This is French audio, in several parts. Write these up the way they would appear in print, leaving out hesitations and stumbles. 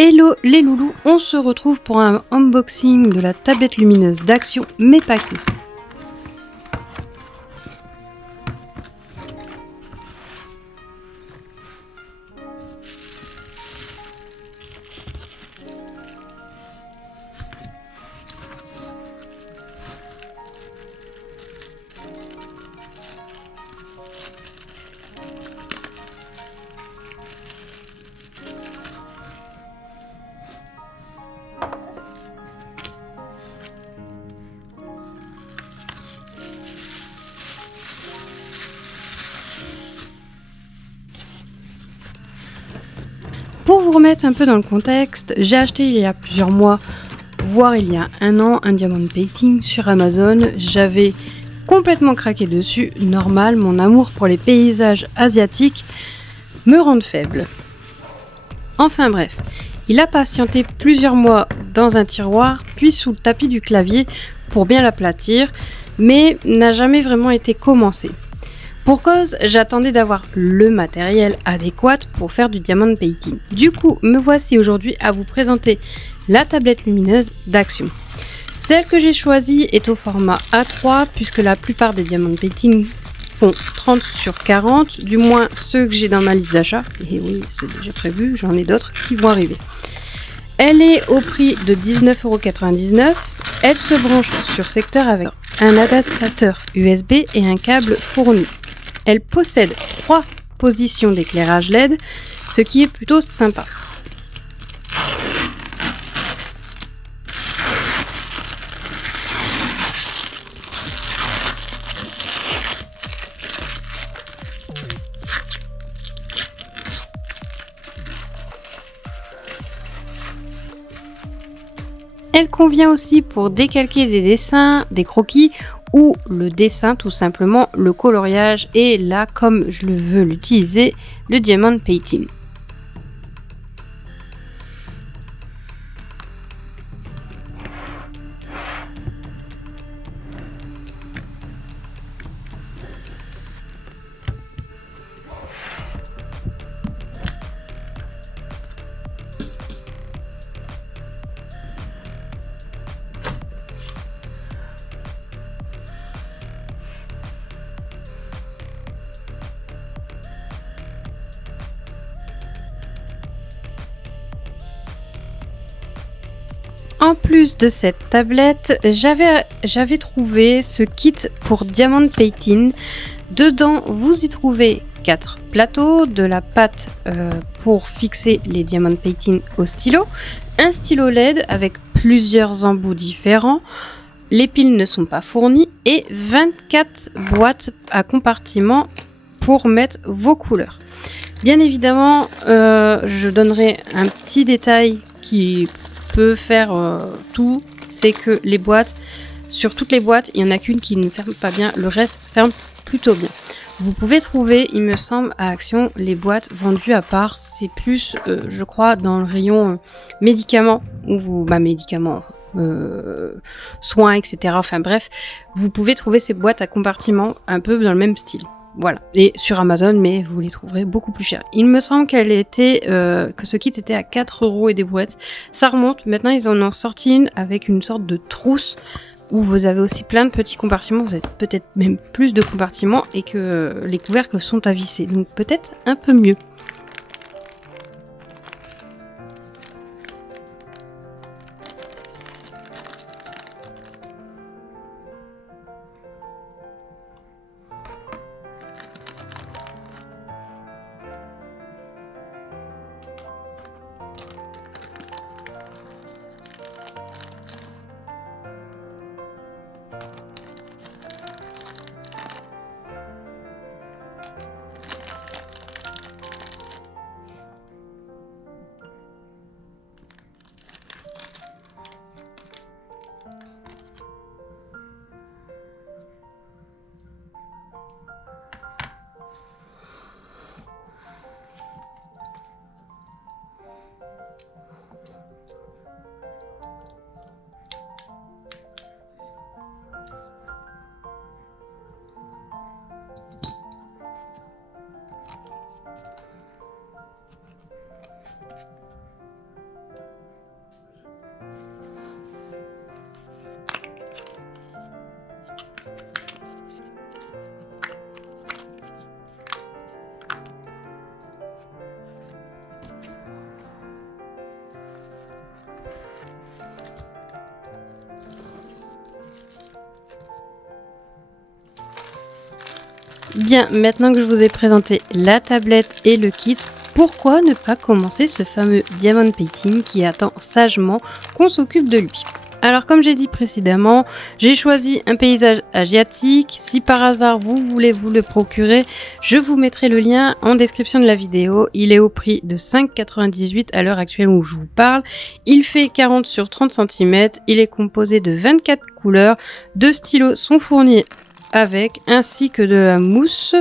Hello les loulous, on se retrouve pour un unboxing de la tablette lumineuse d'Action, mais pas que. Pour vous remettre un peu dans le contexte, j'ai acheté il y a plusieurs mois, voire il y a un an, un diamond painting sur Amazon. J'avais complètement craqué dessus. Normal, mon amour pour les paysages asiatiques me rend faible. Enfin bref, il a patienté plusieurs mois dans un tiroir, puis sous le tapis du clavier pour bien l'aplatir, mais n'a jamais vraiment été commencé. Pour cause, j'attendais d'avoir le matériel adéquat pour faire du diamond painting. Du coup, me voici aujourd'hui à vous présenter la tablette lumineuse d'Action. Celle que j'ai choisie est au format A3 puisque la plupart des diamond painting font 30 sur 40, du moins ceux que j'ai dans ma liste d'achat. Et oui, c'est déjà prévu, j'en ai d'autres qui vont arriver. Elle est au prix de 19,99 €. Elle se branche sur secteur avec un adaptateur USB et un câble fourni. Elle possède 3 positions d'éclairage LED, ce qui est plutôt sympa. Elle convient aussi pour décalquer des dessins, des croquis ou le dessin tout simplement, le coloriage et là comme je le veux l'utiliser, le diamond painting. En plus de cette tablette, j'avais trouvé ce kit pour diamond painting. Dedans, vous y trouvez 4 plateaux, de la pâte pour fixer les diamond painting au stylo, un stylo LED avec plusieurs embouts différents, les piles ne sont pas fournies et 24 boîtes à compartiments pour mettre vos couleurs. Bien évidemment, je donnerai un petit détail qui peut faire tout, c'est que les boîtes, sur toutes les boîtes, il n'y en a qu'une qui ne ferme pas bien, le reste ferme plutôt bien. Vous pouvez trouver, il me semble, à Action, les boîtes vendues à part, c'est plus, je crois, dans le rayon médicaments, médicaments, soins, etc. Enfin bref, vous pouvez trouver ces boîtes à compartiments un peu dans le même style. Voilà, et sur Amazon, mais vous les trouverez beaucoup plus chers. Il me semble que ce kit était à 4 € et des brouettes. Ça remonte, maintenant ils en ont sorti une avec une sorte de trousse où vous avez aussi plein de petits compartiments, vous avez peut-être même plus de compartiments et que les couvercles sont à visser, donc peut-être un peu mieux. Bien, maintenant que je vous ai présenté la tablette et le kit, pourquoi ne pas commencer ce fameux diamond painting qui attend sagement qu'on s'occupe de lui? Alors comme j'ai dit précédemment, j'ai choisi un paysage asiatique. Si par hasard vous voulez vous le procurer, je vous mettrai le lien en description de la vidéo. Il est au prix de 5,98 à l'heure actuelle où je vous parle. Il fait 40 sur 30 cm. Il est composé de 24 couleurs. 2 stylos sont fournis avec, ainsi que de la mousse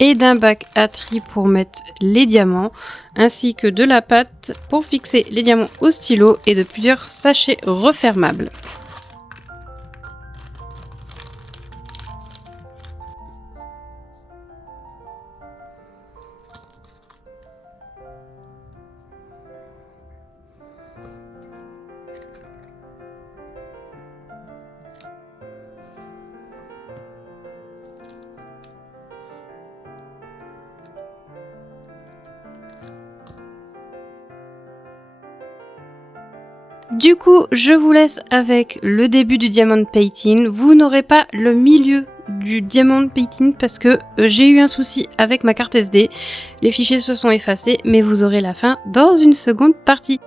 et d'un bac à tri pour mettre les diamants, ainsi que de la pâte pour fixer les diamants au stylo et de plusieurs sachets refermables. Du coup, je vous laisse avec le début du diamond painting. Vous n'aurez pas le milieu du diamond painting parce que j'ai eu un souci avec ma carte SD. Les fichiers se sont effacés, mais vous aurez la fin dans une seconde partie.